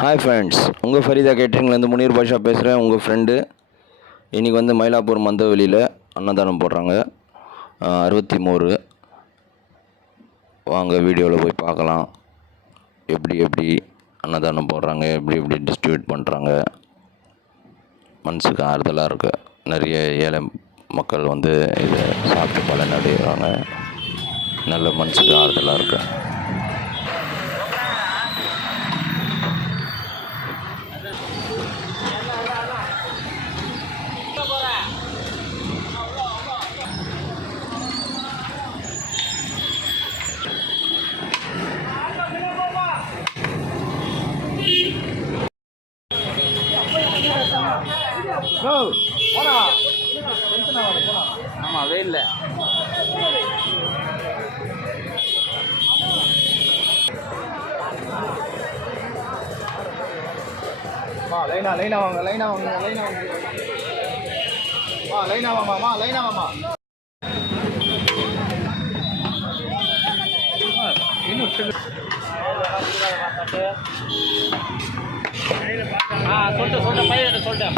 Hi friends, உங்கள் ஃபரீதா கேட்ரிங்லேருந்து முனீர் பாஷா பேசுகிறேன். உங்கள் ஃப்ரெண்டு. இன்றைக்கி வந்து மயிலாப்பூர் மந்தவெளியில் அன்னதானம் போடுறாங்க. 63. வாங்க வீடியோவில் போய் பார்க்கலாம். எப்படி அன்னதானம் போடுறாங்க, எப்படி டிஸ்ட்ரிபியூட் பண்ணுறாங்க. மனசுக்கு ஆறுதலாக இருக்குது. நிறைய ஏழை மக்கள் வந்து இதை சாப்பிட்டு பலனடைகிறாங்க. நல்ல மனசுக்கு ஆறுதலாக இருக்குது. ஆமாம் வெயில்ல லைனா வாங்க சொல்லிட்டு பையன் சொல்லிட்டேன்